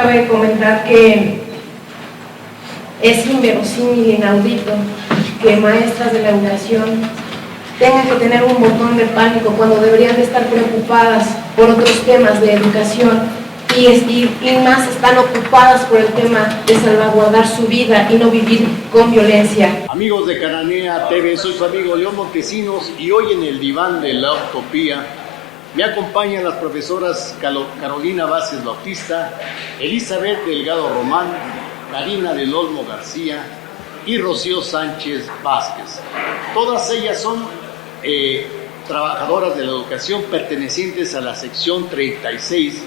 Cabe comentar que es inverosímil e inaudito que maestras de la educación tengan que tener un botón de pánico cuando deberían de estar preocupadas por otros temas de educación y más están ocupadas por el tema de salvaguardar su vida y no vivir con violencia. Amigos de Cananea TV, soy su amigo León Montesinos y hoy en el diván de la utopía me acompañan las profesoras Carolina Vázquez Bautista, Elizabeth Delgado Román, Karina del Olmo García y Rocío Sánchez Vázquez. Todas ellas son trabajadoras de la educación pertenecientes a la sección 36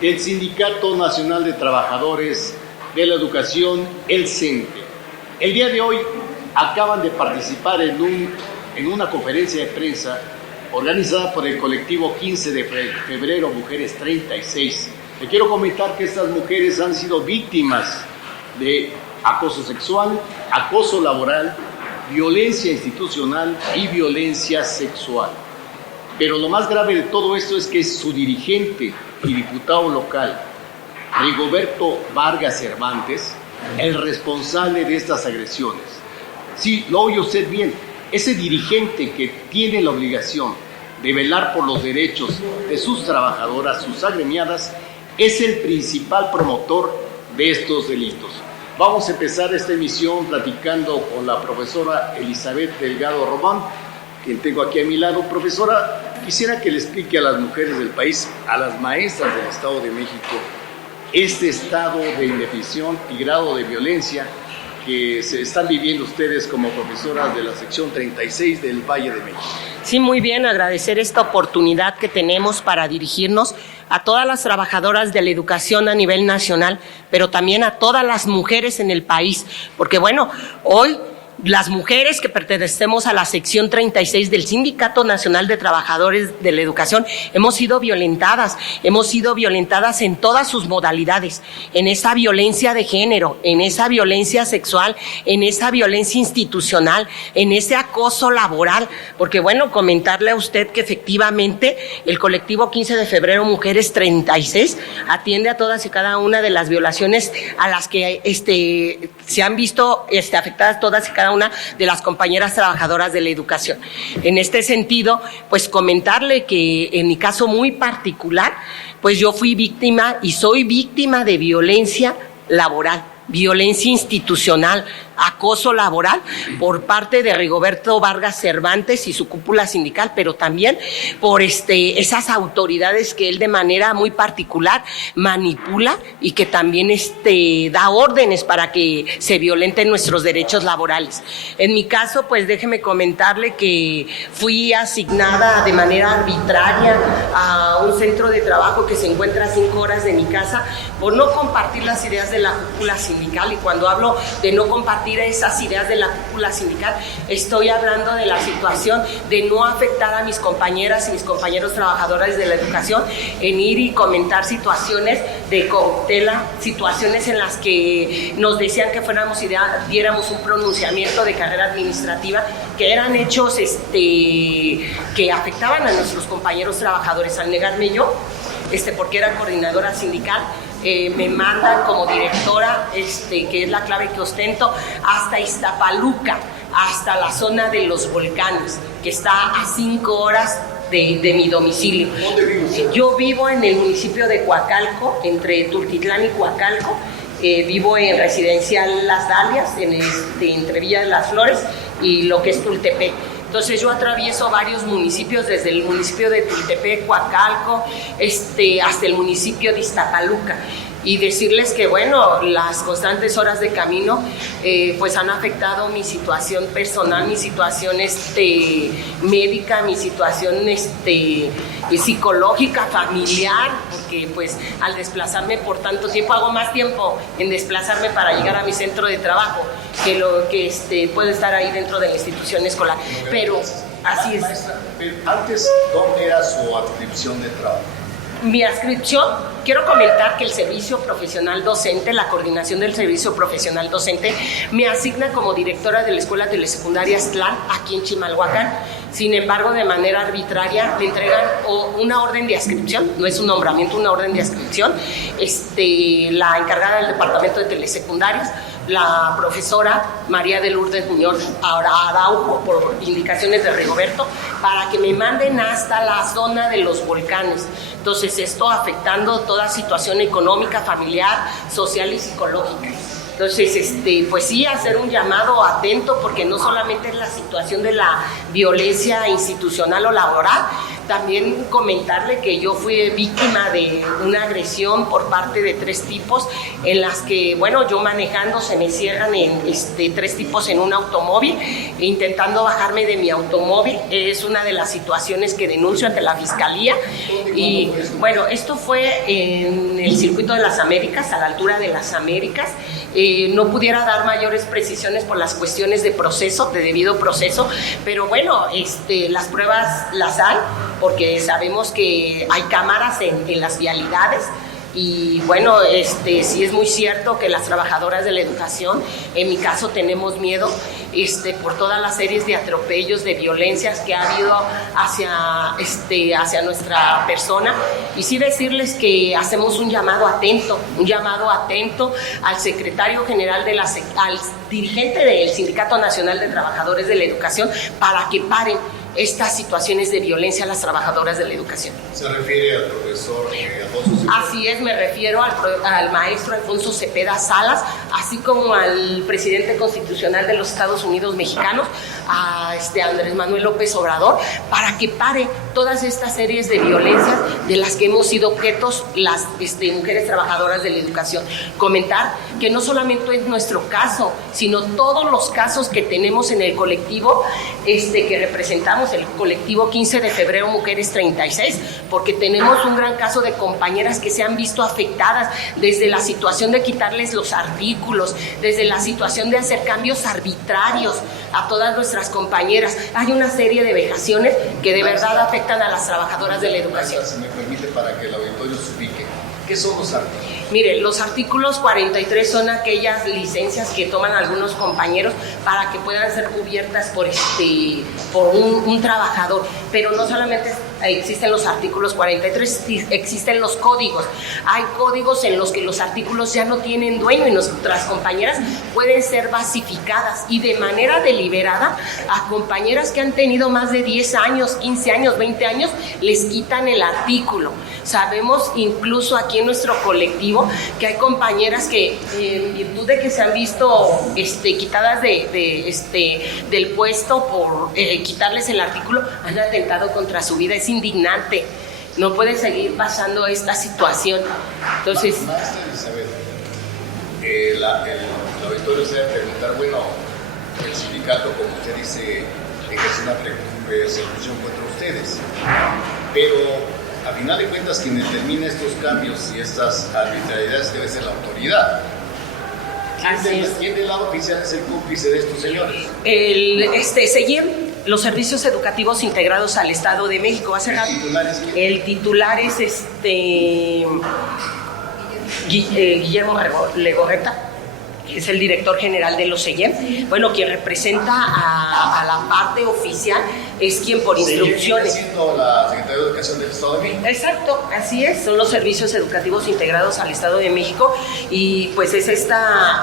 del Sindicato Nacional de Trabajadores de la Educación, el CENTE. El día de hoy acaban de participar en una conferencia de prensa organizada por el colectivo 15 de febrero, Mujeres 36. Le quiero comentar que estas mujeres han sido víctimas de acoso sexual, acoso laboral, violencia institucional y violencia sexual. Pero lo más grave de todo esto es que su dirigente y diputado local, Rigoberto Vargas Cervantes, el responsable de estas agresiones. Sí, lo oye usted bien, ese dirigente que tiene la obligación de velar por los derechos de sus trabajadoras, sus agremiadas, es el principal promotor de estos delitos. Vamos a empezar esta emisión platicando con la profesora Elizabeth Delgado Román, quien tengo aquí a mi lado. Profesora, quisiera que le explique a las mujeres del país, a las maestras del Estado de México, este estado de indefensión y grado de violencia que se están viviendo ustedes como profesoras de la sección 36 del Valle de México. Sí, muy bien, agradecer esta oportunidad que tenemos para dirigirnos a todas las trabajadoras de la educación a nivel nacional, pero también a todas las mujeres en el país, porque bueno, hoy las mujeres que pertenecemos a la sección 36 del Sindicato Nacional de Trabajadores de la Educación hemos sido violentadas en todas sus modalidades, en esa violencia de género, en esa violencia sexual, en esa violencia institucional, en ese acoso laboral, porque bueno, comentarle a usted que efectivamente el colectivo 15 de febrero Mujeres 36 atiende a todas y cada una de las violaciones a las que se han visto afectadas todas y cada una de las compañeras trabajadoras de la educación. En este sentido, pues comentarle que en mi caso muy particular, pues yo fui víctima y soy víctima de violencia laboral, violencia institucional, acoso laboral por parte de Rigoberto Vargas Cervantes y su cúpula sindical, pero también por esas autoridades que él de manera muy particular manipula y que también da órdenes para que se violenten nuestros derechos laborales. En mi caso, pues déjeme comentarle que fui asignada de manera arbitraria a un centro de trabajo que se encuentra a 5 horas de mi casa por no compartir las ideas de la cúpula sindical, y cuando hablo de no compartir esas ideas de la cúpula sindical, estoy hablando de la situación de no afectar a mis compañeras y mis compañeros trabajadores de la educación en ir y comentar situaciones de cautela, situaciones en las que nos decían que fuéramos y diéramos un pronunciamiento de carrera administrativa, que eran hechos que afectaban a nuestros compañeros trabajadores. Al negarme yo, porque era coordinadora sindical, me mandan como directora, que es la clave que ostento, hasta Iztapaluca, hasta la zona de los volcanes, que está a 5 horas de mi domicilio. ¿Dónde vives? Yo vivo en el municipio de Coacalco, entre Tultitlán y Coacalco. Vivo en Residencial Las Dalias, entre Villa de las Flores y lo que es Tultepec. Entonces yo atravieso varios municipios, desde el municipio de Tultepec, Coacalco, hasta el municipio de Iztapaluca. Y decirles que, bueno, las constantes horas de camino pues han afectado mi situación personal, mi situación médica, mi situación psicológica, familiar, porque pues al desplazarme por tanto tiempo, hago más tiempo en desplazarme para llegar a mi centro de trabajo que lo que puedo estar ahí dentro de la institución escolar. Pero así es. Antes, ¿dónde era su adscripción de trabajo? Mi adscripción, quiero comentar que el servicio profesional docente, la coordinación del servicio profesional docente, me asigna como directora de la Escuela Telesecundaria Aztlán, aquí en Chimalhuacán. Sin embargo, de manera arbitraria me entregan una orden de adscripción, no es un nombramiento, una orden de adscripción, la encargada del departamento de telesecundarias, la profesora María de Lourdes Muñoz Araujo, por indicaciones de Rigoberto, para que me manden hasta la zona de los volcanes. Entonces, esto afectando toda situación económica, familiar, social y psicológica. Entonces, pues sí, hacer un llamado atento, porque no solamente es la situación de la violencia institucional o laboral, también comentarle que yo fui víctima de una agresión por parte de 3 tipos, en las que, bueno, yo manejando se me cierran 3 tipos en un automóvil, intentando bajarme de mi automóvil. Es una de las situaciones que denuncio ante la Fiscalía. Y bueno, esto fue en el Circuito de las Américas, a la altura de las Américas. No pudiera dar mayores precisiones por las cuestiones de proceso, de debido proceso, pero bueno, las pruebas las hay, porque sabemos que hay cámaras en las vialidades. Y bueno, sí es muy cierto que las trabajadoras de la educación, en mi caso, tenemos miedo por todas las series de atropellos, de violencias que ha habido hacia nuestra persona. Y sí decirles que hacemos un llamado atento al secretario general al dirigente del Sindicato Nacional de Trabajadores de la Educación, para que paren estas situaciones de violencia a las trabajadoras de la educación. ¿Se refiere al profesor Alfonso Cepeda? Así es, me refiero al maestro Alfonso Cepeda Salas, así como al presidente constitucional de los Estados Unidos mexicanos, a Andrés Manuel López Obrador, para que pare todas estas series de violencias de las que hemos sido objetos las mujeres trabajadoras de la educación. Comentar que no solamente es nuestro caso, sino todos los casos que tenemos en el colectivo que representamos, el colectivo 15 de febrero Mujeres 36, porque tenemos un gran caso de compañeras que se han visto afectadas desde la situación de quitarles los artículos, desde la situación de hacer cambios arbitrarios a todas nuestras compañeras. Hay una serie de vejaciones que de verdad afectan a las trabajadoras de la educación. Si me permite, para que el auditorio se ubique, ¿qué son los artículos? Mire, los artículos 43 son aquellas licencias que toman algunos compañeros para que puedan ser cubiertas por un trabajador, pero no solamente existen los artículos 43, existen los códigos. Hay códigos en los que los artículos ya no tienen dueño y nuestras compañeras pueden ser basificadas, y de manera deliberada a compañeras que han tenido más de 10 años, 15 años, 20 años, les quitan el artículo. Sabemos incluso aquí en nuestro colectivo que hay compañeras que, en virtud de que se han visto quitadas del puesto por quitarles el artículo, han atentado contra su vida. Es indignante. No puede seguir pasando esta situación. Entonces, Maestra Elizabeth, el auditorio se debe preguntar, bueno, el sindicato, como usted dice, ejerce una persecución contra ustedes, pero a final de cuentas, quien determina estos cambios y estas arbitrariedades debe ser la autoridad. ¿Quién del lado oficial es el cómplice de estos señores? SEYEM, los servicios educativos integrados al Estado de México. El titular es Guillermo Legorreta, que es el director general de los SEYEM. Bueno, quien representa a la parte oficial es quien por instrucciones. Siendo la Secretaría de Educación del Estado de México. Exacto, así es, son los servicios educativos integrados al Estado de México, y pues es esta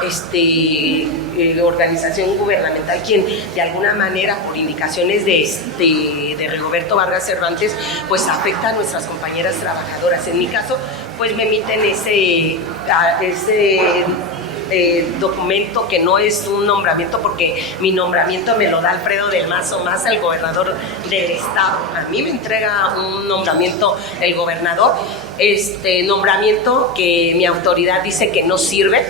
organización gubernamental quien de alguna manera, por indicaciones de Rigoberto Vargas Cervantes, pues afecta a nuestras compañeras trabajadoras. En mi caso, pues me emiten ese documento que no es un nombramiento, porque mi nombramiento me lo da Alfredo del Mazo Maza, el gobernador del estado. A mí me entrega un nombramiento el gobernador, nombramiento que mi autoridad dice que no sirve,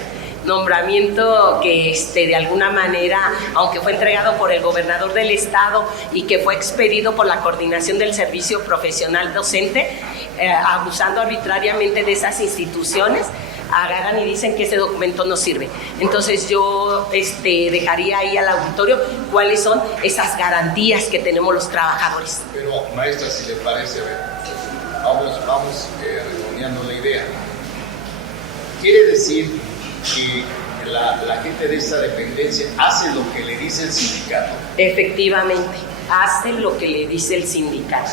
nombramiento que de alguna manera, aunque fue entregado por el gobernador del estado y que fue expedido por la coordinación del servicio profesional docente, abusando arbitrariamente de esas instituciones, agarran y dicen que ese documento no sirve. Entonces yo dejaría ahí al auditorio cuáles son esas garantías que tenemos los trabajadores. Pero, maestra, si le parece, vamos vamos redondeando la idea. Quiere decir que la gente de esta dependencia hace lo que le dice el sindicato. Efectivamente, hace lo que le dice el sindicato.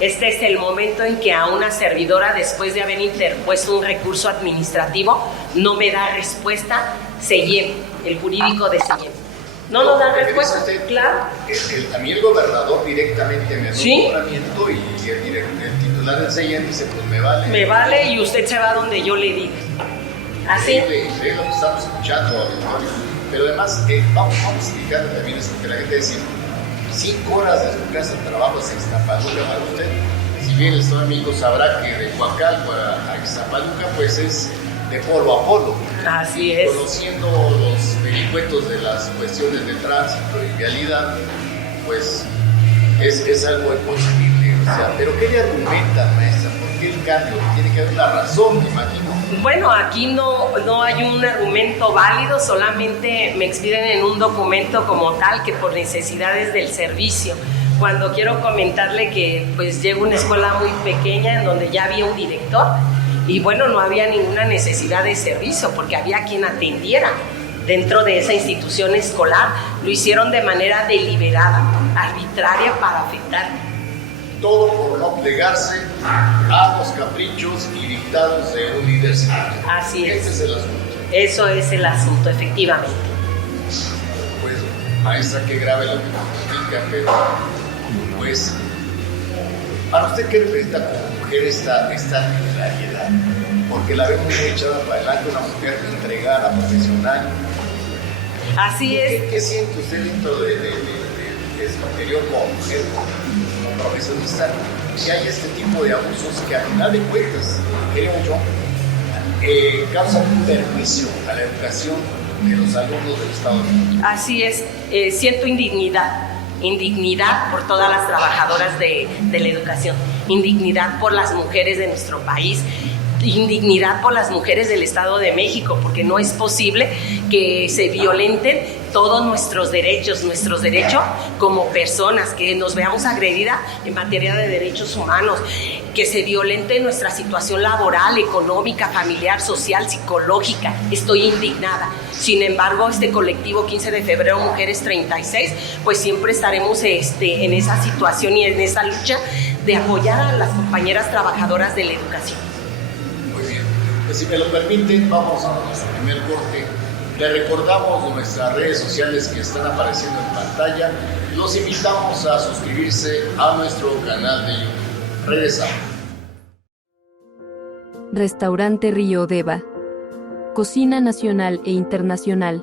Este es el momento en que a una servidora, después de haber interpuesto un recurso administrativo, no me da respuesta CIEM, el jurídico de CIEM. No nos da respuesta, claro. A mí el gobernador directamente me da ¿Sí? un nombramiento y el titular del CIEM dice, pues me vale. Me vale y usted se va donde yo le diga. Así. Es lo que estamos escuchando, auditorio. Pero además, vamos explicando también esto, que la gente dice, 5 horas de su casa de trabajo es Ixtapaluca para usted. Si bien el Estado de México sabrá que de Coacalco a Ixtapaluca, pues es de polo a polo. Así es. Conociendo los vericuetos de las cuestiones de tránsito y vialidad, pues es algo imposible. O sea, ¿pero qué le argumentan, maestra? ¿Por qué el cambio? Tiene que haber una razón, me imagino. Bueno, aquí no hay un argumento válido, solamente me expiden en un documento como tal que por necesidades del servicio. Cuando quiero comentarle que pues llego a una escuela muy pequeña en donde ya había un director y bueno, no había ninguna necesidad de servicio porque había quien atendiera dentro de esa institución escolar. Lo hicieron de manera deliberada, arbitraria para afectar. Todo por no plegarse a los caprichos y dictados de un líder sindical. Así es. Ese es el asunto. Eso es el asunto, efectivamente. Pues, maestra, qué grave lo que nos indica, pero pues, ¿para usted qué representa como mujer esta arbitrariedad? Porque la vemos muy echada para adelante, una mujer entregada, profesional. Así es. ¿Qué siente usted dentro de su interior como mujer, como profesionista, si hay este tipo de abusos que al final de cuentas, creo yo, causan un perjuicio a la educación de los alumnos del Estado de México? Así es, siento indignidad por todas las trabajadoras de la educación, indignidad por las mujeres de nuestro país, indignidad por las mujeres del Estado de México, porque no es posible que se violenten todos nuestros derechos como personas, que nos veamos agredidas en materia de derechos humanos, que se violente nuestra situación laboral, económica, familiar, social, psicológica. Estoy indignada. Sin embargo, este colectivo 15 de febrero, Mujeres 36, pues siempre estaremos en esa situación y en esa lucha de apoyar a las compañeras trabajadoras de la educación. Muy bien, pues si me lo permiten, vamos a nuestro primer corte. Le recordamos nuestras redes sociales que están apareciendo en pantalla. Los invitamos a suscribirse a nuestro canal de YouTube. Regresamos. Restaurante Río Deva. Cocina nacional e internacional.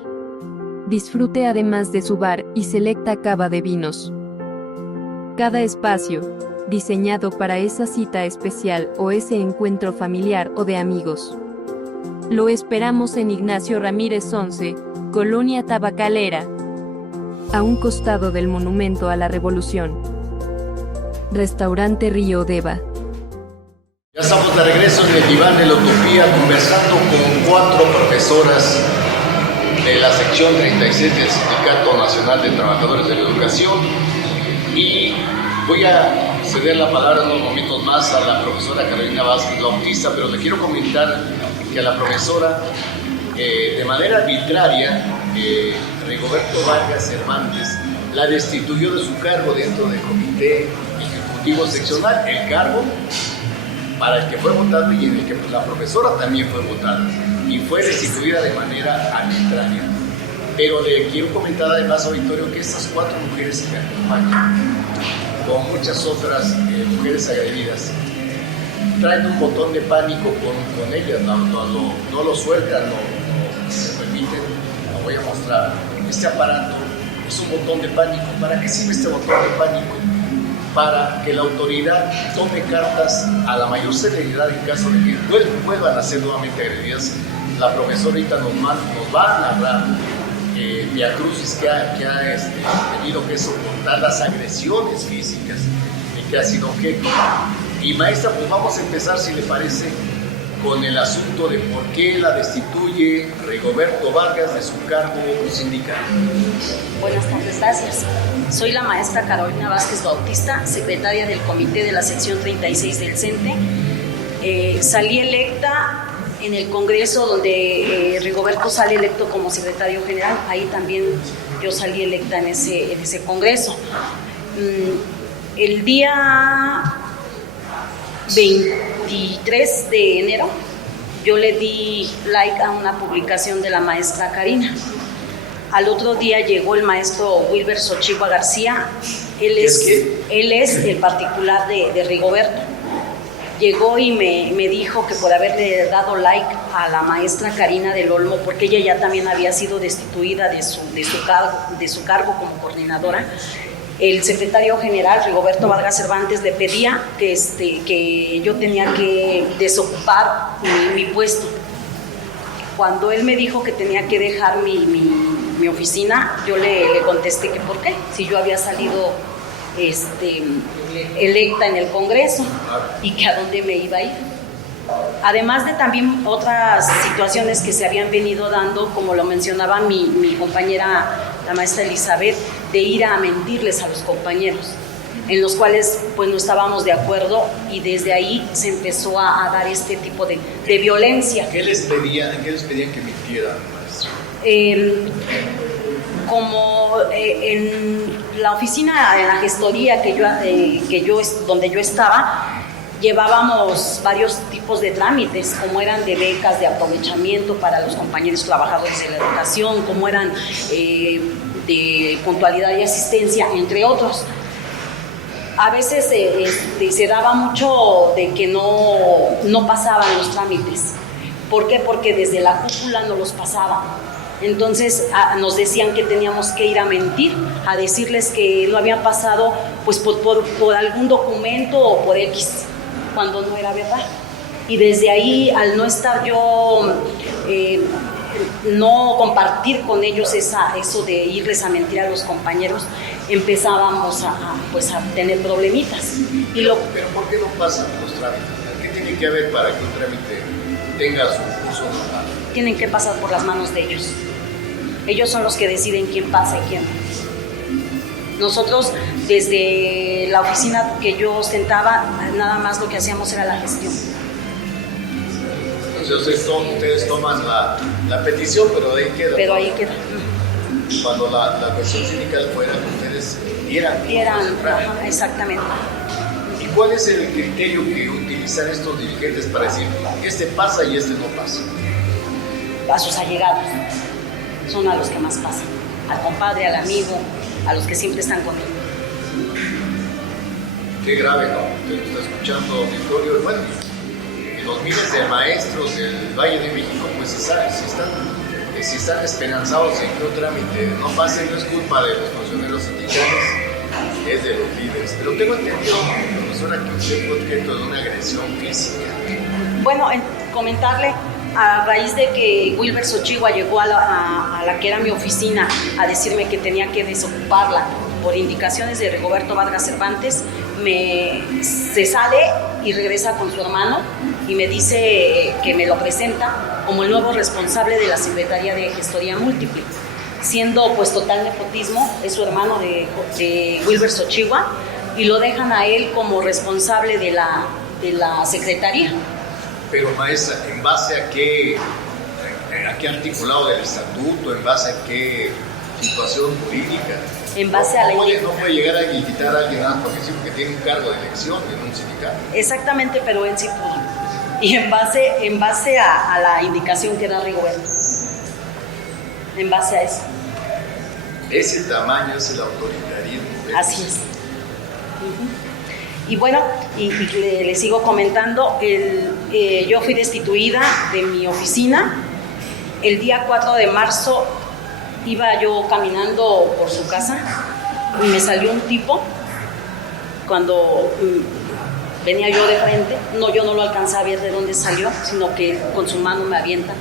Disfrute además de su bar y selecta cava de vinos. Cada espacio, diseñado para esa cita especial o ese encuentro familiar o de amigos. Lo esperamos en Ignacio Ramírez 11, Colonia Tabacalera, a un costado del Monumento a la Revolución. Restaurante Río Deva. Ya estamos de regreso en el diván de la utopía, conversando con 4 profesoras de la sección 36 del Sindicato Nacional de Trabajadores de la Educación, y voy a ceder la palabra unos momentos más a la profesora Carolina Vázquez Bautista, pero le quiero comentar que a la profesora, de manera arbitraria, Rigoberto Vargas Cervantes la destituyó de su cargo dentro del Comité Ejecutivo Seccional, el cargo para el que fue votado y en el que la profesora también fue votada, y fue destituida de manera arbitraria. Pero le quiero comentar además, auditorio, que estas 4 mujeres que me acompañan, con muchas otras mujeres agredidas, traen un botón de pánico con ellas, no lo sueltan, no se permiten. Lo voy a mostrar. Este aparato es un botón de pánico. ¿Para qué sirve este botón de pánico? Para que la autoridad tome cartas a la mayor celeridad en caso de que vuelvan a ser nuevamente agredidas. La profesora ahorita nos va a narrar viacrucis que ha tenido que soportar, las agresiones físicas de que ha sido objeto. Y maestra, pues vamos a empezar, si le parece, con el asunto de por qué la destituye Rigoberto Vargas de su cargo sindical. Buenas tardes, gracias. Soy la maestra Carolina Vázquez Bautista, secretaria del comité de la sección 36 del CENTE. Salí electa en el Congreso donde Rigoberto sale electo como secretario general. Ahí también yo salí electa en ese Congreso. El día 23 de enero yo le di like a una publicación de la maestra Karina. Al otro día llegó el maestro Wilber Xochitl García. Él es el particular de Rigoberto. Llegó y me dijo que por haberle dado like a la maestra Karina del Olmo, porque ella ya también había sido destituida de su cargo como coordinadora, el secretario general Rigoberto Vargas Cervantes le pedía que yo tenía que desocupar mi puesto. Cuando él me dijo que tenía que dejar mi oficina, yo le contesté que por qué, si yo había salido electa en el Congreso y que a dónde me iba a ir. Además de también otras situaciones que se habían venido dando, como lo mencionaba mi compañera, la maestra Elizabeth, de ir a mentirles a los compañeros, en los cuales pues no estábamos de acuerdo, y desde ahí se empezó a dar este tipo de violencia. ¿Qué les pedían que mintieran, maestro? Como en la oficina, en la gestoría donde yo estaba, llevábamos varios tipos de trámites, como eran de becas de aprovechamiento para los compañeros trabajadores de la educación, como eran de puntualidad y asistencia, entre otros. A veces se daba mucho de que no pasaban los trámites. ¿Por qué? Porque desde la cúpula no los pasaban. Entonces nos decían que teníamos que ir a mentir, a decirles que no había pasado pues por algún documento o por X, cuando no era verdad. Y desde ahí, al no estar yo, no compartir con ellos eso de irles a mentir a los compañeros, empezábamos a tener problemitas. Pero ¿por qué no pasan los trámites? ¿Qué tiene que haber para que un trámite tenga su curso normal? Tienen que pasar por las manos de ellos. Ellos son los que deciden quién pasa y quién no. Nosotros, desde la oficina que yo ostentaba, nada más lo que hacíamos era la gestión. Entonces ustedes toman la petición, pero ahí queda. Pero ahí queda. Cuando la cuestión sindical fuera, ustedes dieran. Ajá, exactamente. ¿Y cuál es el criterio que utilizan estos dirigentes para decir, este pasa y este no pasa? A sus allegados. Son a los que más pasan. Al compadre, al amigo, a los que siempre están conmigo. Qué grave, ¿no? Usted lo está escuchando, auditorio. Bueno, los miles de maestros del Valle de México, pues si están esperanzados en que un trámite no pase, no es culpa de los funcionarios sindicales, es de los líderes. Pero tengo entendido, profesora, que usted fue objeto de una agresión física. Bueno, comentarle, a raíz de que Wilber Xochitl llegó a la que era mi oficina a decirme que tenía que desocuparla por indicaciones de Rigoberto Vargas Cervantes, se sale y regresa con su hermano y me dice que me lo presenta como el nuevo responsable de la Secretaría de Gestoría Múltiple, siendo pues total nepotismo, es su hermano de Wilber Xochitl, y lo dejan a él como responsable de la Secretaría. Pero maestra, ¿en base a qué articulado del estatuto? ¿En base a qué situación jurídica? En base a la... No puede llegar a quitar a alguien nada porque sí, porque tiene un cargo de elección en un sindicato. Exactamente, pero él sí pudo. Y en base a la indicación que da Rigoberto. En base a eso. Ese tamaño es el autoritarismo. Así es. Y bueno, y le sigo comentando, yo fui destituida de mi oficina. El día 4 de marzo iba yo caminando por su casa y me salió un tipo. Cuando venía yo de frente, yo no lo alcancé a ver de dónde salió, sino que con su mano me avienta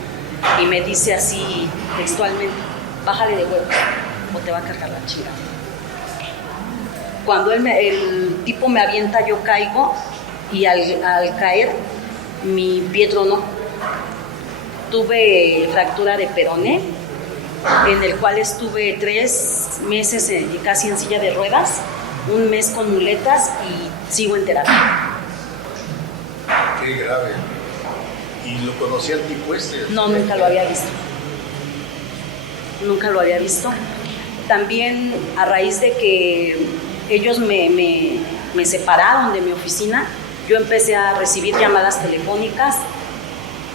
y me dice así textualmente: bájale de huevos o te va a cargar la chingada. Cuando el tipo me avienta, yo caigo, y al caer mi pie tronó. Tuve fractura de peroné, en el cual estuve 3 meses casi en silla de ruedas, 1 mes con muletas y sigo en terapia. Qué grave. ¿Y lo conocía el tipo este? No, nunca lo había visto. Nunca lo había visto. También a raíz de que ellos me separaron de mi oficina, yo empecé a recibir llamadas telefónicas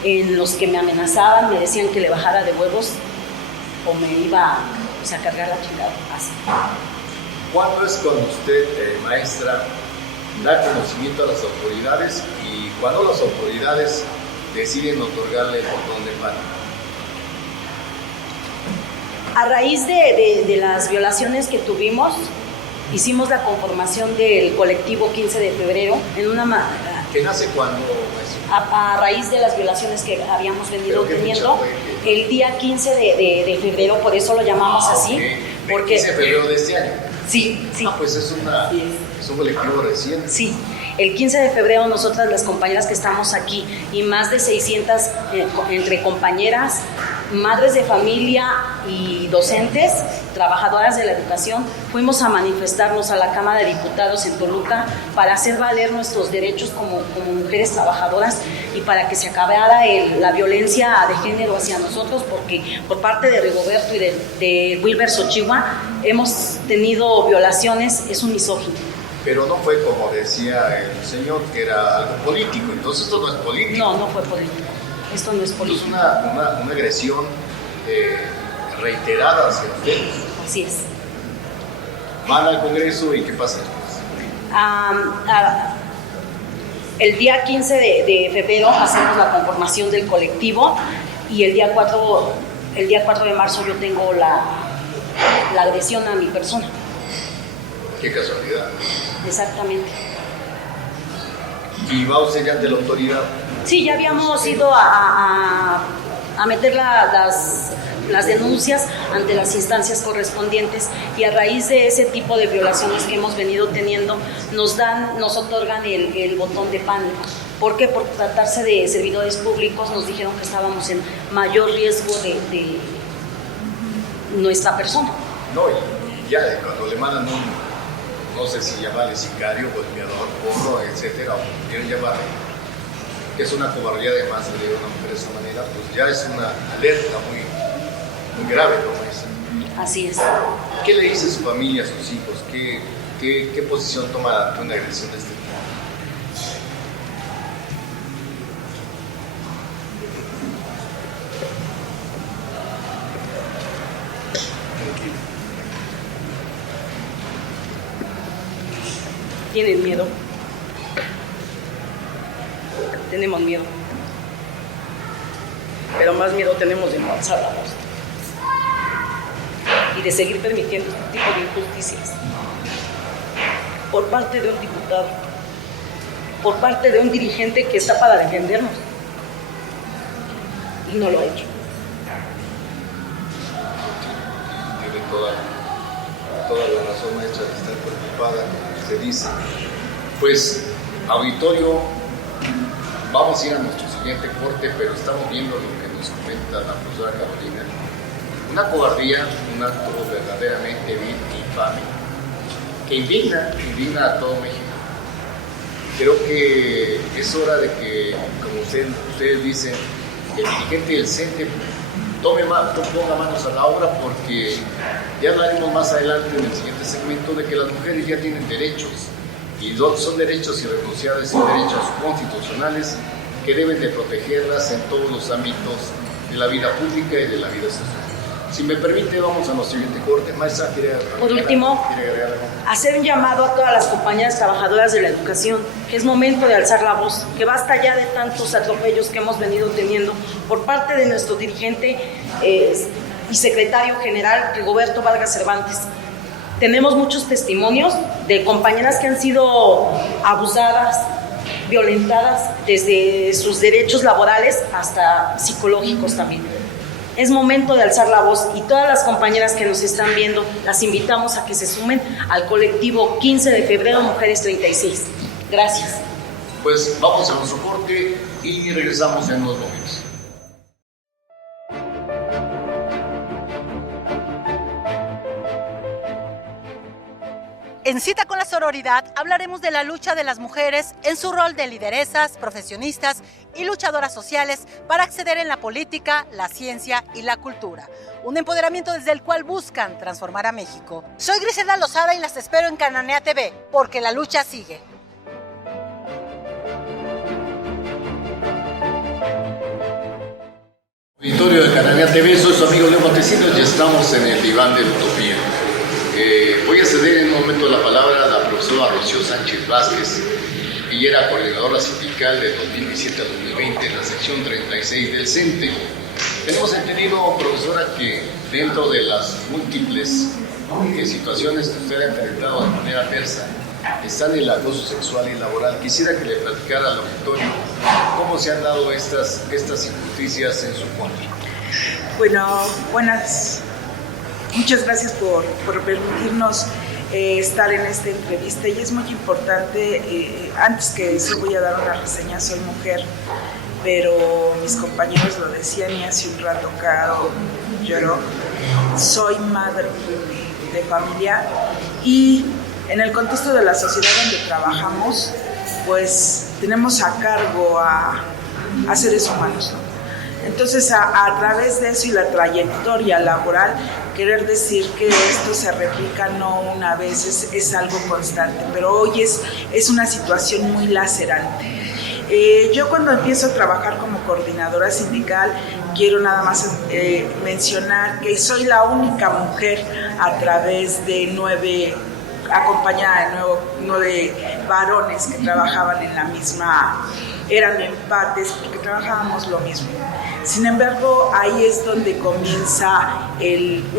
en los que me amenazaban, me decían que le bajara de huevos o me iba a cargar la chingada. Así. ¿Cuándo es cuando usted, maestra, da conocimiento a las autoridades y cuando las autoridades deciden otorgarle el botón de pánico? A raíz de las violaciones que tuvimos, hicimos la conformación del colectivo 15 de febrero en una... ¿Qué nace cuando? A raíz de las violaciones que habíamos venido teniendo, el día 15 de febrero, por eso lo llamamos así. Okay. Porque, 15 de febrero de este año. Sí, sí. Ah, pues es un colectivo reciente. Sí, el 15 de febrero nosotras las compañeras que estamos aquí y más de 600 entre compañeras, madres de familia y docentes, trabajadoras de la educación, fuimos a manifestarnos a la Cámara de Diputados en Toluca para hacer valer nuestros derechos como mujeres trabajadoras y para que se acabara la violencia de género hacia nosotros, porque por parte de Rigoberto y de Wilber Xochihua hemos tenido violaciones, es un misógino. Pero no fue como decía el señor, que era algo político, entonces esto no es político. No, no fue político. Esto no es político. Es una agresión reiterada hacia ustedes. Así es. Van al Congreso y ¿qué pasa después? El día 15 de febrero hacemos la conformación del colectivo y el día 4 de marzo yo tengo la agresión a mi persona. Qué casualidad. Exactamente. ¿Y va usted ya ante la autoridad? Sí, ya habíamos ido a meter las denuncias ante las instancias correspondientes y a raíz de ese tipo de violaciones que hemos venido teniendo nos otorgan el botón de pánico. ¿Por qué? Por tratarse de servidores públicos nos dijeron que estábamos en mayor riesgo de nuestra persona. No, y ya cuando le mandan no sé si llamarle sicario, golpeador, porro, etcétera, o como quieren llamarle, que es una cobardía además de leer a una mujer de esa manera, pues ya es una alerta muy grave, ¿no? Así es. ¿Qué le dice su familia, a sus hijos? ¿Qué posición toma ante una agresión de este tipo? Tienen miedo. Tenemos miedo. Pero más miedo tenemos de no alzar la voz y de seguir permitiendo este tipo de injusticias por parte de un diputado, por parte de un dirigente que está para defendernos y no lo ha hecho. Tiene toda la razón, maestra, de estar preocupada, como usted dice. Pues, auditorio, vamos a ir a nuestro siguiente corte, pero estamos viendo lo que nos comenta la profesora Carolina. Una cobardía, un acto verdaderamente vil e infame, que indigna a todo México. Creo que es hora de que, como ustedes dicen, el dirigente del CENTE ponga manos a la obra, porque ya hablaremos más adelante en el siguiente segmento de que las mujeres ya tienen derechos, y son derechos irrenunciables, son derechos constitucionales que deben de protegerlas en todos los ámbitos de la vida pública y de la vida social. Si me permite, vamos a nuestro siguiente corte. Maestra, por último, hacer un llamado a todas las compañeras trabajadoras de la educación, que es momento de alzar la voz, que basta ya de tantos atropellos que hemos venido teniendo por parte de nuestro dirigente y secretario general, Rigoberto Vargas Cervantes. Tenemos muchos testimonios de compañeras que han sido abusadas, violentadas, desde sus derechos laborales hasta psicológicos también. Es momento de alzar la voz y todas las compañeras que nos están viendo, las invitamos a que se sumen al colectivo 15 de febrero Mujeres 36. Gracias. Pues vamos a nuestro corte y regresamos en unos momentos. En Cita con la Sororidad hablaremos de la lucha de las mujeres en su rol de lideresas, profesionistas y luchadoras sociales para acceder en la política, la ciencia y la cultura. Un empoderamiento desde el cual buscan transformar a México. Soy Griselda Lozada y las espero en Cananea TV, porque la lucha sigue. Auditorio de Cananea TV, soy su amigo Leo Montesinos y estamos en el diván de la utopía. Voy a ceder en un momento la palabra a la profesora Rocío Sánchez Vázquez. Ella era coordinadora sindical de 2017 a 2020 en la sección 36 del CENTE. Tenemos entendido, profesora, que dentro de las múltiples situaciones que usted ha enfrentado de manera adversa están el acoso sexual y laboral. Quisiera que le platicara al auditorio cómo se han dado estas injusticias en su contra. Bueno, muchas gracias por permitirnos estar en esta entrevista, y es muy importante. Antes que eso voy a dar una reseña. Soy mujer, pero mis compañeros lo decían y hace un rato Caro lloró. Soy madre de familia, y en el contexto de la sociedad donde trabajamos, pues tenemos a cargo a seres humanos, ¿no? Entonces, a través de eso y la trayectoria laboral, querer decir que esto se replica no una vez, es algo constante, pero hoy es una situación muy lacerante. Yo cuando empiezo a trabajar como coordinadora sindical, quiero nada más mencionar que soy la única mujer a través de acompañada de nueve varones que trabajaban en la misma, eran empates porque trabajábamos lo mismo. Sin embargo, ahí es donde comienza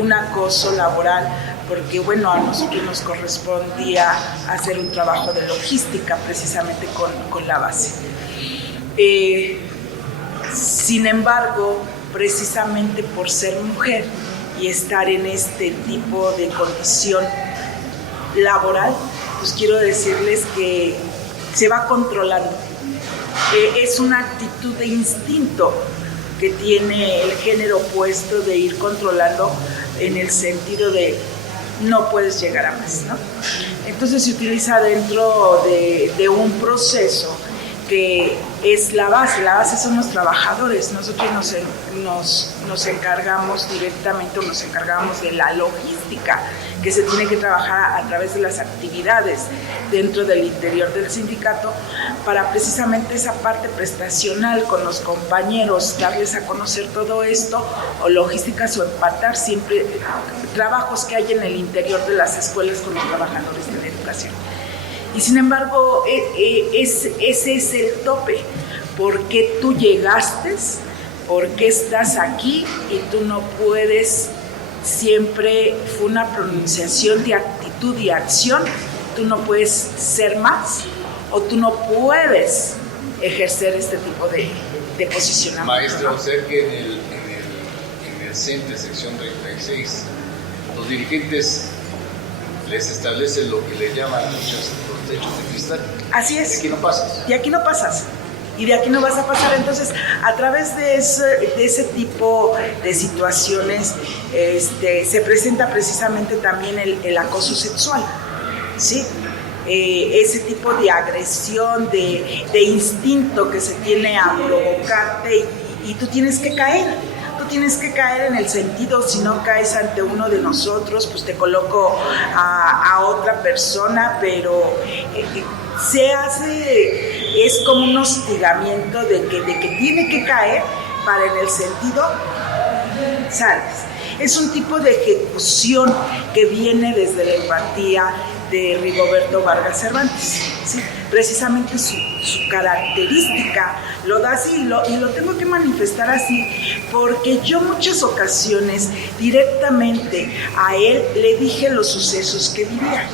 un acoso laboral, porque bueno, a nosotros nos correspondía hacer un trabajo de logística precisamente con la base. Sin embargo, precisamente por ser mujer y estar en este tipo de condición laboral, pues quiero decirles que se va controlando. Es una actitud de instinto que tiene el género opuesto de ir controlando, en el sentido de no puedes llegar a más, ¿no? Entonces se utiliza dentro de un proceso que es la base. La base son los trabajadores. Nosotros nos encargamos directamente, o nos encargamos de la logística que se tiene que trabajar a través de las actividades dentro del interior del sindicato, para precisamente esa parte prestacional con los compañeros, darles a conocer todo esto, o logísticas, o empatar siempre trabajos que hay en el interior de las escuelas con los trabajadores de la educación. Y sin embargo, ese es el tope. ¿Por qué tú llegaste? ¿Por qué estás aquí? Y tú no puedes. Siempre fue una pronunciación de actitud y acción. Tú no puedes ser más, o tú no puedes ejercer este tipo de posicionamiento. Maestra, usted que en el CENTE, sección 36, los dirigentes les establecen lo que le llaman los techos de cristal. Así es. De aquí no pasas. De aquí no pasas. Y de aquí no vas a pasar. Entonces, a través de ese tipo de situaciones, se presenta precisamente también el acoso sexual, ¿sí? Ese tipo de agresión, de instinto que se tiene a provocarte, y tú tienes que caer. Tú tienes que caer en el sentido, si no caes ante uno de nosotros, pues te coloco a otra persona, pero se hace, es como un hostigamiento de que tiene que caer para, en el sentido, ¿sabes? Es un tipo de ejecución que viene desde la empatía de Rigoberto Vargas Cervantes, ¿sí? Precisamente su característica lo da así, y lo tengo que manifestar así, porque yo muchas ocasiones directamente a él le dije los sucesos que vivía.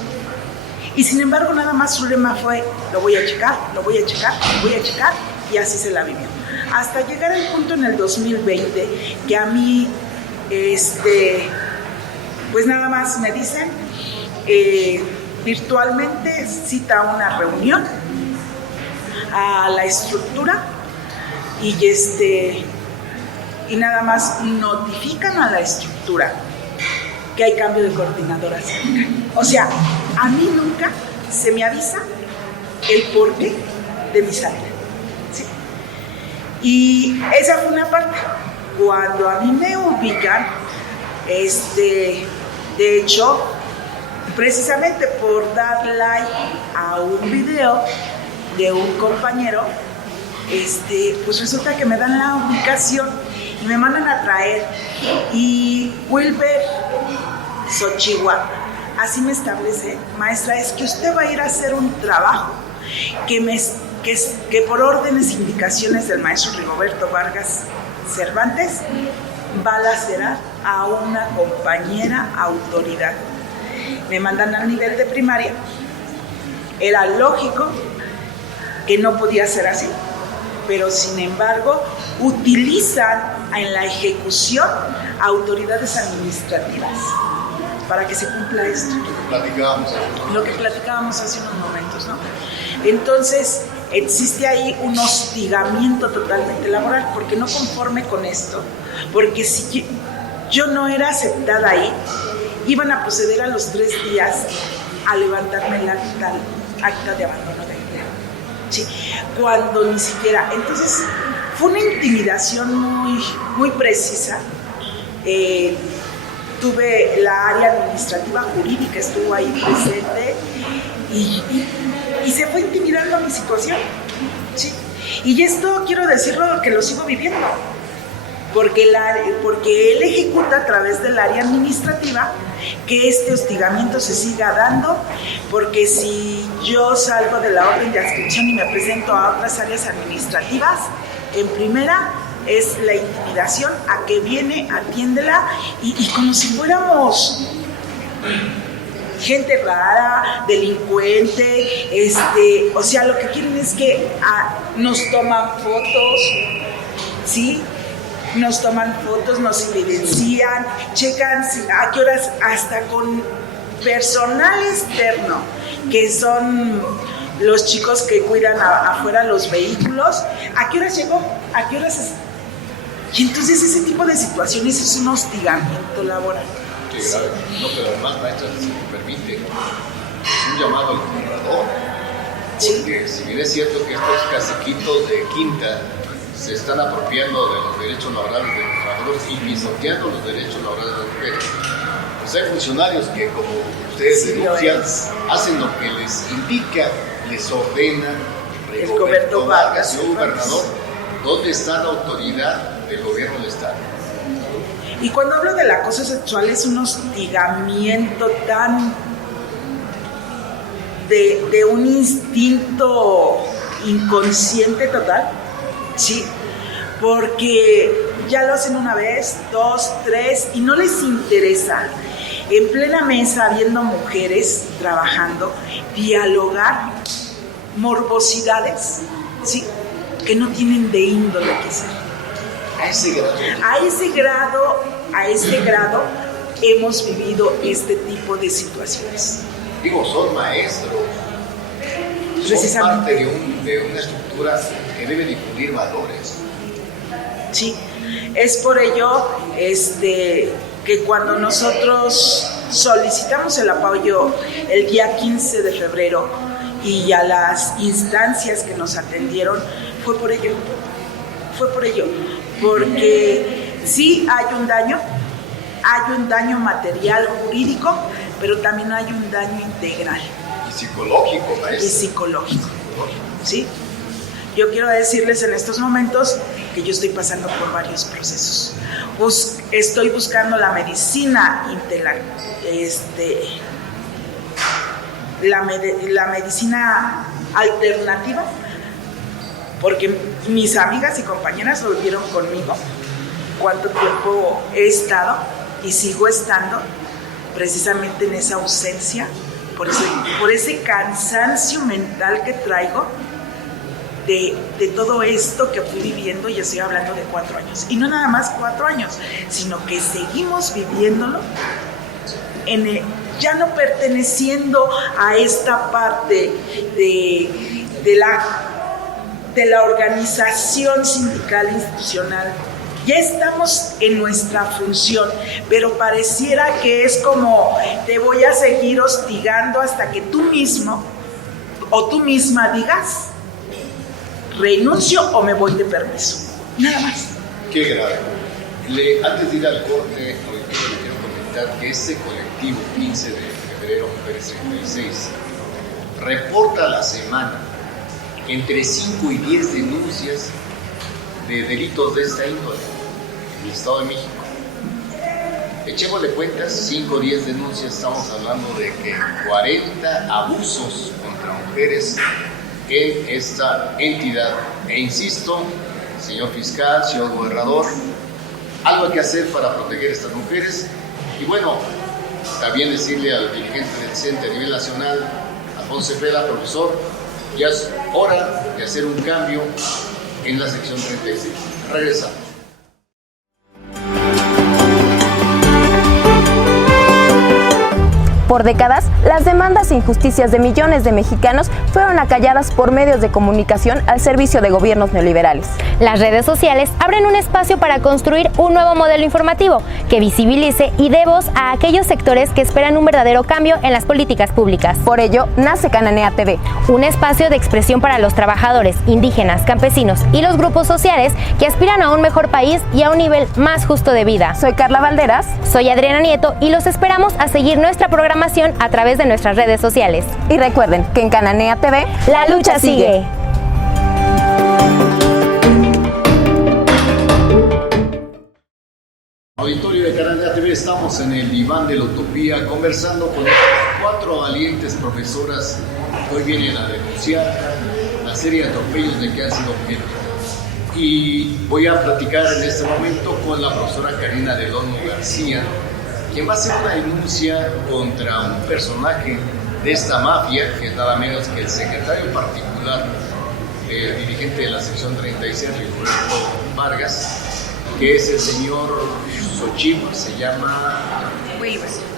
Y sin embargo, nada más su lema fue: lo voy a checar, lo voy a checar, lo voy a checar, y así se la vivió. Hasta llegar al punto en el 2020 que a mí, pues nada más me dicen, virtualmente cita una reunión. a la estructura y nada más notifican a la estructura que hay cambio de coordinadora sindical. O sea, a mí nunca se me avisa el porqué de mi salida. ¿Sí? Y esa fue una parte. Cuando a mí me ubican, de hecho, precisamente por dar like a un video de un compañero, pues resulta que me dan la ubicación y me mandan a traer. Y Wilber Xochihua así me establece: maestra, es que usted va a ir a hacer un trabajo que por órdenes e indicaciones del maestro Rigoberto Vargas Cervantes va a lacerar a una compañera autoridad. Me mandan al nivel de primaria. Era lógico que no podía ser así, pero sin embargo utilizan en la ejecución autoridades administrativas para que se cumpla esto. Lo que platicábamos hace unos momentos, ¿no? Entonces existe ahí un hostigamiento totalmente laboral, porque no conforme con esto, porque si yo no era aceptada ahí, iban a proceder a los 3 días a levantarme el acta de abandono de empleo. ¿Sí? Cuando ni siquiera. Entonces fue una intimidación muy, muy precisa. Tuve la área administrativa jurídica, estuvo ahí presente y se fue intimidando mi situación. ¿Sí? Y esto quiero decirlo que lo sigo viviendo, porque él ejecuta a través del área administrativa que este hostigamiento se siga dando, porque si yo salgo de la orden de adscripción y me presento a otras áreas administrativas, en primera es la intimidación a que viene, atiéndela, y como si fuéramos gente rara, delincuente, o sea, lo que quieren es que nos toman fotos, ¿sí? Nos toman fotos, nos evidencian, checan a qué horas, hasta con personal externo, que son los chicos que cuidan afuera los vehículos, a qué horas llegó, a qué horas es. Y entonces ese tipo de situaciones es un hostigamiento laboral. Sí, grave. No, pero además, maestra, si me permite, es un llamado al comprador. Porque si bien es cierto que estos caciquitos de quinta se están apropiando de los derechos laborales de los trabajadores y pisoteando los derechos laborales de las mujeres, pues hay funcionarios que, como ustedes denuncian, hacen lo que les indica, les ordena Rigoberto Vargas, señor gobernador. ¿Dónde está la autoridad del gobierno del Estado? Y cuando hablo del acoso sexual es un hostigamiento tan de un instinto inconsciente total, ¿sí? Porque ya lo hacen una vez, 2, 3 y no les interesa, en plena mesa, habiendo mujeres trabajando, dialogar morbosidades, ¿sí? Que no tienen de índole que ser. A este grado hemos vivido este tipo de situaciones. Digo, son maestros, son parte de una estructura que debe difundir valores. Sí, es por ello que cuando nosotros solicitamos el apoyo el día 15 de febrero y a las instancias que nos atendieron, fue por ello, porque sí hay un daño material, jurídico, pero también hay un daño integral. Y psicológico, maestra. Y psicológico, ¿sí? Yo quiero decirles en estos momentos que yo estoy pasando por varios procesos. Estoy buscando la medicina integral, la medicina alternativa, porque mis amigas y compañeras lo vivieron conmigo, cuánto tiempo he estado y sigo estando precisamente en esa ausencia, por ese cansancio mental que traigo de todo esto que fui viviendo. Y estoy hablando de 4 años, y no nada más 4 años, sino que seguimos viviéndolo ya no perteneciendo a esta parte de de la organización sindical institucional. Ya estamos en nuestra función, pero pareciera que es como te voy a seguir hostigando hasta que tú mismo o tú misma digas renuncio o me voy de permiso. Nada más. Qué grave. Antes de ir al corte, le quiero comentar que este colectivo 15 de febrero, Mujeres 36, reporta a la semana entre 5 y 10 denuncias de delitos de esta índole en el Estado de México. Echémosle cuentas, 5 o 10 denuncias, estamos hablando de que 40 abusos contra mujeres en esta entidad. E insisto, señor fiscal, señor gobernador, algo hay que hacer para proteger a estas mujeres. Y bueno, también decirle al dirigente del CENTE a nivel nacional, Alfonso Cepeda, profesor, ya es hora de hacer un cambio en la sección 36. Regresamos. Por décadas, las demandas e injusticias de millones de mexicanos fueron acalladas por medios de comunicación al servicio de gobiernos neoliberales. Las redes sociales abren un espacio para construir un nuevo modelo informativo que visibilice y dé voz a aquellos sectores que esperan un verdadero cambio en las políticas públicas. Por ello, nace Cananea TV, un espacio de expresión para los trabajadores, indígenas, campesinos y los grupos sociales que aspiran a un mejor país y a un nivel más justo de vida. Soy Carla Valderas. Soy Adriana Nieto y los esperamos a seguir nuestra programación a través de nuestras redes sociales. Y recuerden que en Cananea TV, la lucha sigue. Auditorio de Cananea TV, estamos en el diván de la utopía conversando con estas 4 valientes profesoras que hoy vienen a denunciar la serie de atropellos de que han sido objeto. Y voy a platicar en este momento con la profesora Karina del Olmo García, quien va a hacer una denuncia contra un personaje de esta mafia, que es nada menos que el secretario particular, el dirigente de la sección 36, Rigoberto Vargas, que es el señor Xochitl, se llama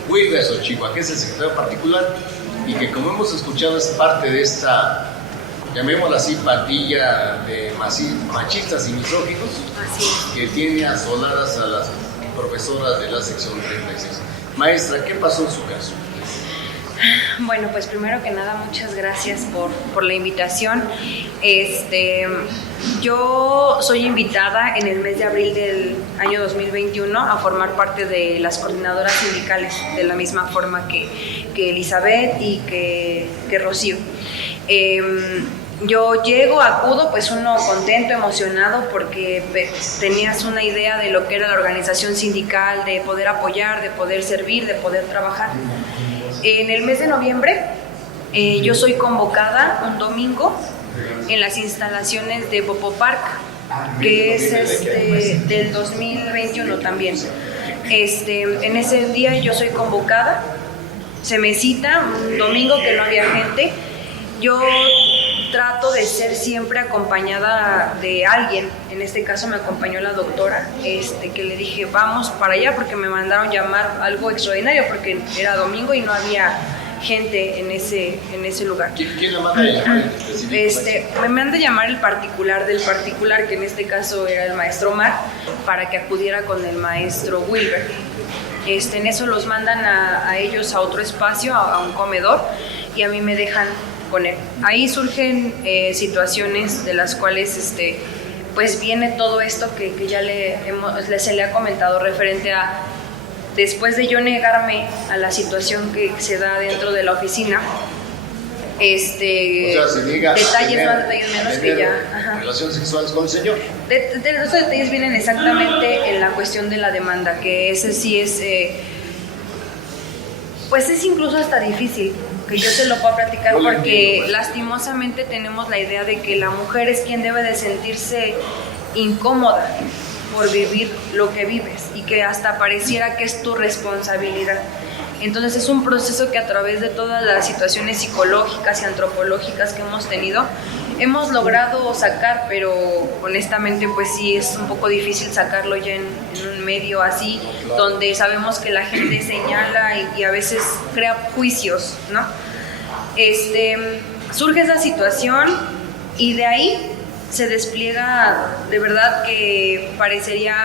Wilber Xochitl, que es el secretario particular y que, como hemos escuchado, es parte de esta, llamémosla así, pandilla de machistas y misóginos que tiene asoladas a las profesoras de la sección 36. Maestra, ¿qué pasó en su caso? Bueno, pues primero que nada, muchas gracias por la invitación. Yo soy invitada en el mes de abril del año 2021 a formar parte de las coordinadoras sindicales, de la misma forma que Elizabeth y que Rocío. Yo llego, acudo, pues uno contento, emocionado, porque tenías una idea de lo que era la organización sindical, de poder apoyar, de poder servir, de poder trabajar. En el mes de noviembre yo soy convocada un domingo en las instalaciones de Popo Park, que es del 2021 también. En ese día yo soy convocada, se me cita un domingo que no había gente. Yo trato de ser siempre acompañada de alguien. En este caso me acompañó la doctora, que le dije vamos para allá porque me mandaron llamar algo extraordinario porque era domingo y no había gente en ese lugar. ¿Quién le manda a llamar? Me manda a llamar el particular del particular, que en este caso era el maestro Omar, para que acudiera con el maestro Wilber. En eso los mandan a ellos a otro espacio, a un comedor, y a mí me dejan con él. Ahí surgen situaciones de las cuales pues viene todo esto que ya se le ha comentado referente a, después de yo negarme a la situación que se da dentro de la oficina, o sea, se niega detalles más, detalles menos que ya. Ajá. Relaciones sexuales con el señor. Esos detalles vienen exactamente en la cuestión de la demanda, que ese sí es, pues es incluso hasta difícil que yo se lo pueda platicar, porque lastimosamente tenemos la idea de que la mujer es quien debe de sentirse incómoda por vivir lo que vives y que hasta pareciera que es tu responsabilidad. Entonces es un proceso que a través de todas las situaciones psicológicas y antropológicas que hemos tenido, hemos logrado sacar, pero honestamente pues sí es un poco difícil sacarlo ya en un medio así, donde sabemos que la gente señala y a veces crea juicios, ¿no? Surge esa situación y de ahí se despliega de verdad que parecería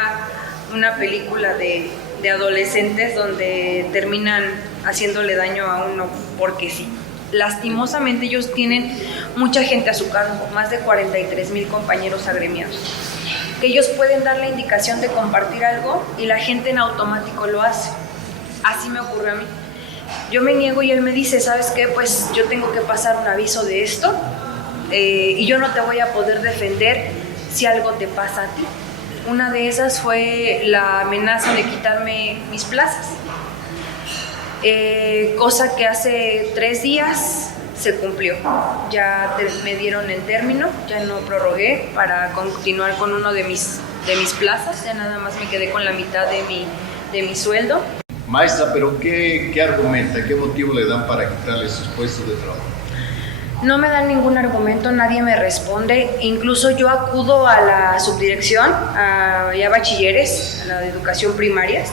una película de adolescentes donde terminan haciéndole daño a uno porque sí. Lastimosamente ellos tienen mucha gente a su cargo, más de 43,000 compañeros agremiados, que ellos pueden dar la indicación de compartir algo y la gente en automático lo hace. Así me ocurrió a mí. Yo me niego y él me dice, ¿sabes qué? Pues yo tengo que pasar un aviso de esto y yo no te voy a poder defender si algo te pasa a ti. Una de esas fue la amenaza de quitarme mis plazas, cosa que hace 3 días se cumplió. Ya me dieron el término, ya no prorrogué para continuar con uno de mis plazas, ya nada más me quedé con la mitad de mi sueldo. Maestra, pero ¿qué argumenta? ¿Qué motivo le dan para quitarle sus puestos de trabajo? No me dan ningún argumento, nadie me responde. Incluso yo acudo a la subdirección, a bachilleres, a la de educación primaria.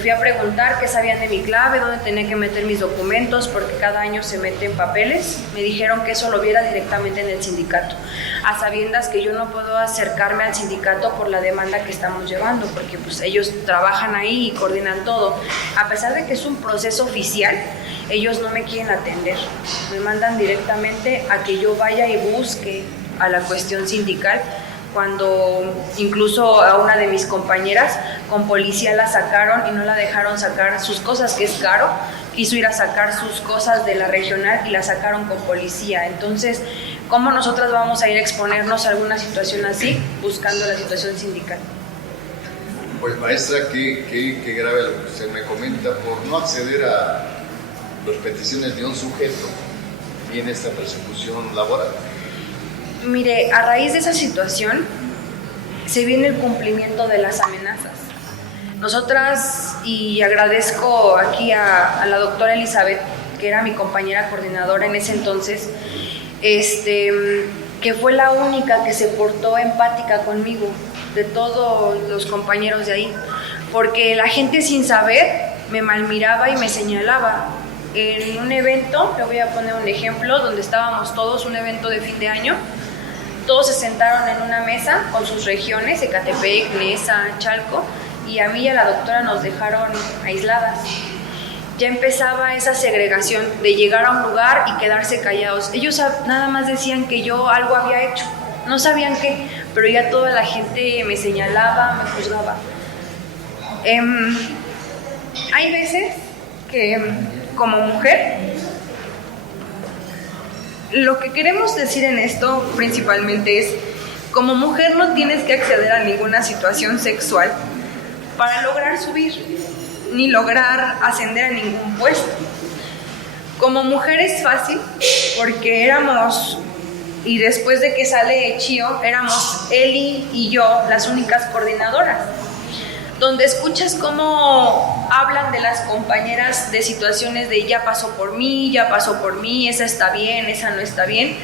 Fui a preguntar qué sabían de mi clave, dónde tenía que meter mis documentos, porque cada año se meten papeles. Me dijeron que eso lo viera directamente en el sindicato, a sabiendas que yo no puedo acercarme al sindicato por la demanda que estamos llevando, porque pues ellos trabajan ahí y coordinan todo. A pesar de que es un proceso oficial, ellos no me quieren atender. Me mandan directamente a que yo vaya y busque a la cuestión sindical, cuando incluso a una de mis compañeras con policía la sacaron y no la dejaron sacar sus cosas, que es caro. Quiso ir a sacar sus cosas de la regional y la sacaron con policía. Entonces, ¿cómo nosotras vamos a ir a exponernos a alguna situación así buscando la situación sindical? Pues maestra, qué grave lo que usted me comenta. Por no acceder a las peticiones de un sujeto, viene esta persecución laboral. Mire, a raíz de esa situación se viene el cumplimiento de las amenazas. Nosotras, y agradezco aquí a la doctora Elizabeth, que era mi compañera coordinadora en ese entonces, que fue la única que se portó empática conmigo, de todos los compañeros de ahí, porque la gente sin saber me malmiraba y me señalaba. En un evento, le voy a poner un ejemplo, donde estábamos todos, un evento de fin de año, todos se sentaron en una mesa con sus regiones, Ecatepec, Nesa, Chalco, y a mí y a la doctora nos dejaron aisladas. Ya empezaba esa segregación de llegar a un lugar y quedarse callados. Ellos nada más decían que yo algo había hecho, no sabían qué, pero ya toda la gente me señalaba, me juzgaba. Hay veces que como mujer, lo que queremos decir en esto principalmente es, como mujer no tienes que acceder a ninguna situación sexual para lograr subir, ni lograr ascender a ningún puesto. Como mujer es fácil, porque éramos, y después de que sale Chío, éramos Eli y yo las únicas coordinadoras, donde escuchas cómo hablan de las compañeras de situaciones de ya pasó por mí, esa está bien, esa no está bien,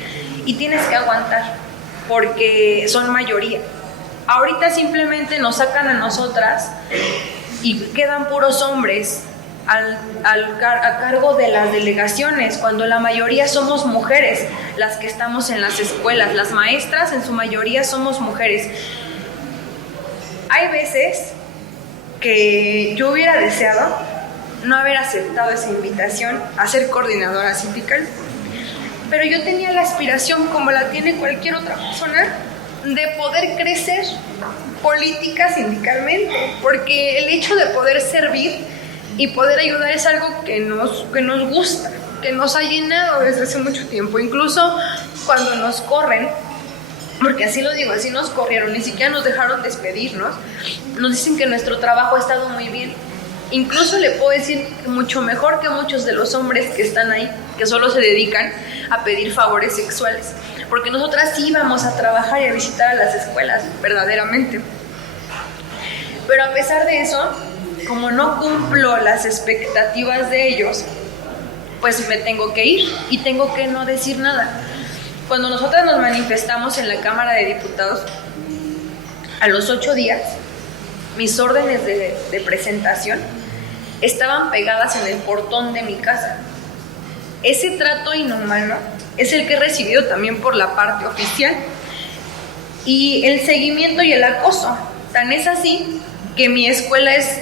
y tienes que aguantar, porque son mayoría. Ahorita simplemente nos sacan a nosotras y quedan puros hombres a cargo de las delegaciones, cuando la mayoría somos mujeres las que estamos en las escuelas. Las maestras en su mayoría somos mujeres. Hay veces que yo hubiera deseado no haber aceptado esa invitación a ser coordinadora sindical, pero yo tenía la aspiración, como la tiene cualquier otra persona, de poder crecer política sindicalmente, porque el hecho de poder servir y poder ayudar es algo que nos gusta, que nos ha llenado desde hace mucho tiempo. Incluso cuando nos corren, porque así lo digo, así nos corrieron, ni siquiera nos dejaron despedirnos, nos dicen que nuestro trabajo ha estado muy bien. Incluso le puedo decir que mucho mejor que muchos de los hombres que están ahí, que solo se dedican a pedir favores sexuales, porque nosotras sí íbamos a trabajar y a visitar a las escuelas, verdaderamente. Pero a pesar de eso, como no cumplo las expectativas de ellos, pues me tengo que ir y tengo que no decir nada. Cuando nosotras nos manifestamos en la Cámara de Diputados, a los 8 días, mis órdenes de presentación estaban pegadas en el portón de mi casa. Ese trato inhumano es el que he recibido también por la parte oficial. y el seguimiento y el acoso. Tan es así que mi escuela es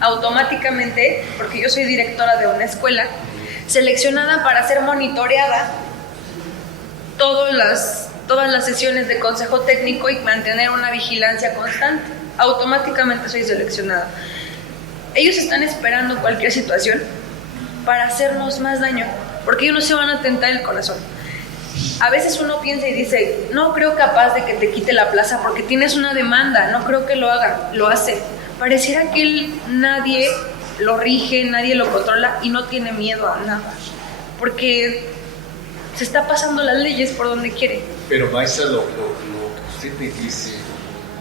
automáticamente, porque yo soy directora de una escuela, seleccionada para ser monitoreada todas las sesiones de consejo técnico y mantener una vigilancia constante. Automáticamente soy seleccionada. Ellos están esperando cualquier situación para hacernos más daño, porque ellos no se van a tentar el corazón. A veces uno piensa y dice, no creo capaz de que te quite la plaza porque tienes una demanda, no creo que lo haga, lo hace. Pareciera que nadie lo rige, nadie lo controla y no tiene miedo a nada, porque se está pasando las leyes por donde quiere. Pero maestra, lo que usted me dice,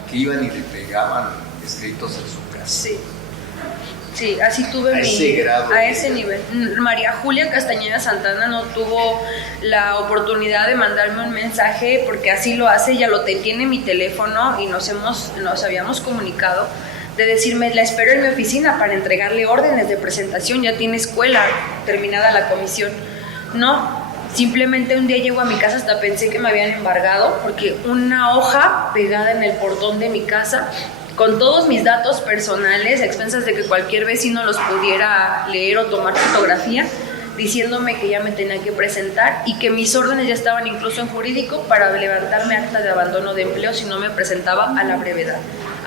que iban y le pegaban escritos en su casa. Sí, así tuve a ese nivel. María Julia Castañeda Santana no tuvo la oportunidad de mandarme un mensaje porque así lo hace, ella tiene mi teléfono y nos habíamos comunicado de decirme, la espero en mi oficina para entregarle órdenes de presentación, ya tiene escuela, terminada la comisión. No, simplemente un día llego a mi casa, hasta pensé que me habían embargado porque una hoja pegada en el portón de mi casa con todos mis datos personales, a expensas de que cualquier vecino los pudiera leer o tomar fotografía, diciéndome que ya me tenía que presentar y que mis órdenes ya estaban incluso en jurídico para levantarme acta de abandono de empleo si no me presentaba a la brevedad,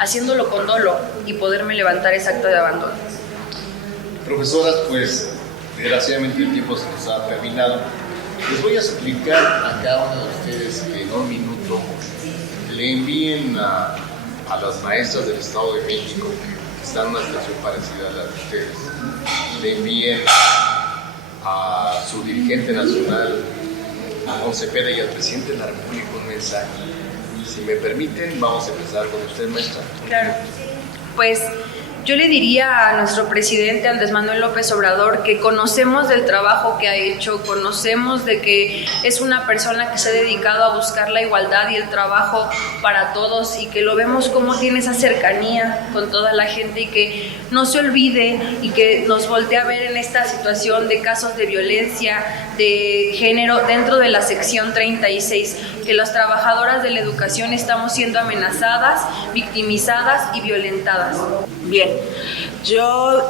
haciéndolo con dolo y poderme levantar esa acta de abandono. Profesoras, pues desgraciadamente el tiempo se nos ha terminado. Les voy a suplicar a cada uno de ustedes que en un minuto le envíen a las maestras del Estado de México, que están en una situación parecida a la de ustedes, le envíen a su dirigente nacional, a Juan Cepeda, y al presidente de la República un mensaje. Si me permiten, vamos a empezar con usted, maestra. Claro, pues yo le diría a nuestro presidente Andrés Manuel López Obrador que conocemos del trabajo que ha hecho, conocemos de que es una persona que se ha dedicado a buscar la igualdad y el trabajo para todos y que lo vemos como tiene esa cercanía con toda la gente y que no se olvide y que nos voltee a ver en esta situación de casos de violencia de género dentro de la sección 36, que las trabajadoras de la educación estamos siendo amenazadas, victimizadas y violentadas. Bien, yo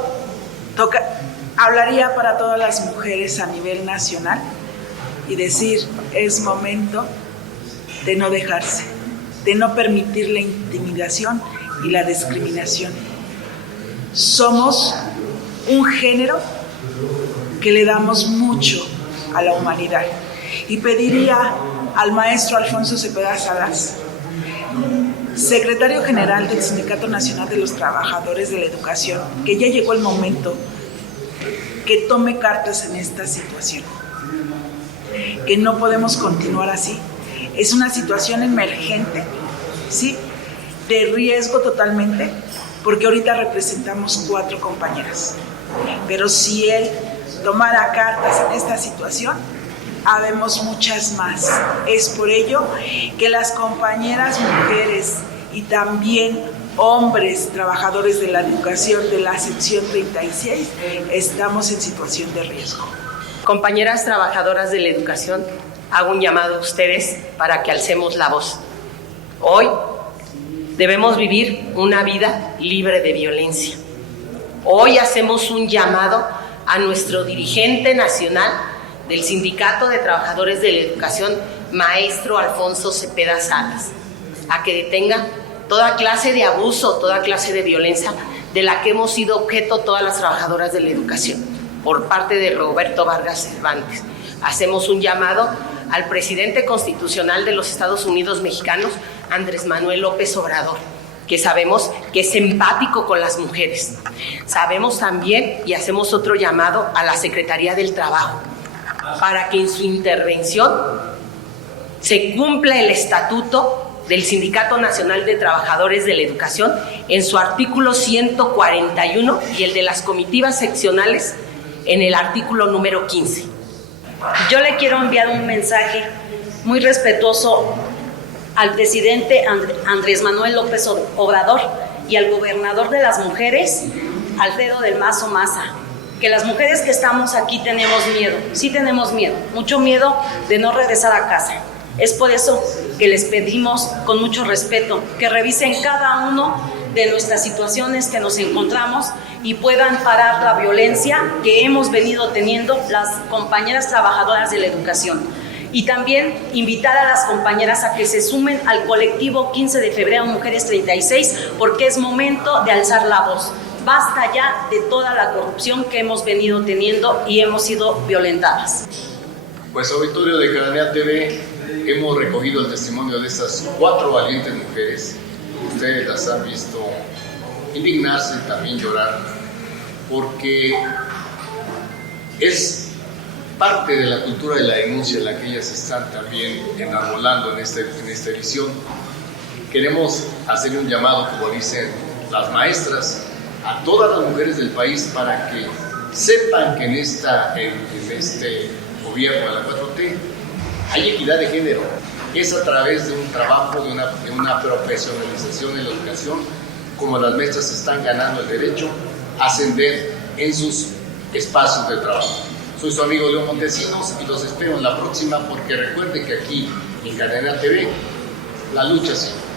hablaría para todas las mujeres a nivel nacional y decir, es momento de no dejarse, de no permitir la intimidación y la discriminación. Somos un género que le damos mucho a la humanidad y pediría al maestro Alfonso Cepeda Salas, secretario general del Sindicato Nacional de los Trabajadores de la Educación, que ya llegó el momento que tome cartas en esta situación, que no podemos continuar así. Es una situación emergente, ¿sí? De riesgo totalmente, porque ahorita representamos 4 compañeras, pero si él tomara cartas en esta situación, habemos muchas más. Es por ello que las compañeras mujeres y también hombres trabajadores de la educación de la sección 36 estamos en situación de riesgo. Compañeras trabajadoras de la educación, hago un llamado a ustedes para que alcemos la voz. Hoy debemos vivir una vida libre de violencia. Hoy hacemos un llamado a nuestro dirigente nacional del Sindicato de Trabajadores de la Educación, maestro Alfonso Cepeda Salas, a que detenga toda clase de abuso, toda clase de violencia de la que hemos sido objeto todas las trabajadoras de la educación por parte de Roberto Vargas Cervantes. Hacemos un llamado al presidente constitucional de los Estados Unidos mexicanos, Andrés Manuel López Obrador, que sabemos que es empático con las mujeres. Sabemos también y hacemos otro llamado a la Secretaría del Trabajo, para que en su intervención se cumpla el estatuto del Sindicato Nacional de Trabajadores de la Educación en su artículo 141 y el de las comitivas seccionales en el artículo número 15. Yo le quiero enviar un mensaje muy respetuoso al presidente Andrés Manuel López Obrador y al gobernador de las mujeres, Alfredo del Mazo Maza, que las mujeres que estamos aquí tenemos miedo, sí tenemos miedo, mucho miedo de no regresar a casa. Es por eso que les pedimos con mucho respeto que revisen cada uno de nuestras situaciones que nos encontramos y puedan parar la violencia que hemos venido teniendo las compañeras trabajadoras de la educación. Y también invitar a las compañeras a que se sumen al colectivo 15 de febrero Mujeres 36, porque es momento de alzar la voz. Basta ya de toda la corrupción que hemos venido teniendo y hemos sido violentadas. Pues auditorio de Cananea TV, hemos recogido el testimonio de estas 4 valientes mujeres. Ustedes las han visto indignarse, también llorar, porque es parte de la cultura de la denuncia en la que ellas están también enarbolando en esta edición. Queremos hacer un llamado, como dicen las maestras, a todas las mujeres del país para que sepan que en este gobierno de la 4T hay equidad de género. Es a través de un trabajo, de una profesionalización en la educación, como las maestras están ganando el derecho a ascender en sus espacios de trabajo. Soy su amigo León Montesinos y los espero en la próxima, porque recuerden que aquí en Cananea TV la lucha sigue.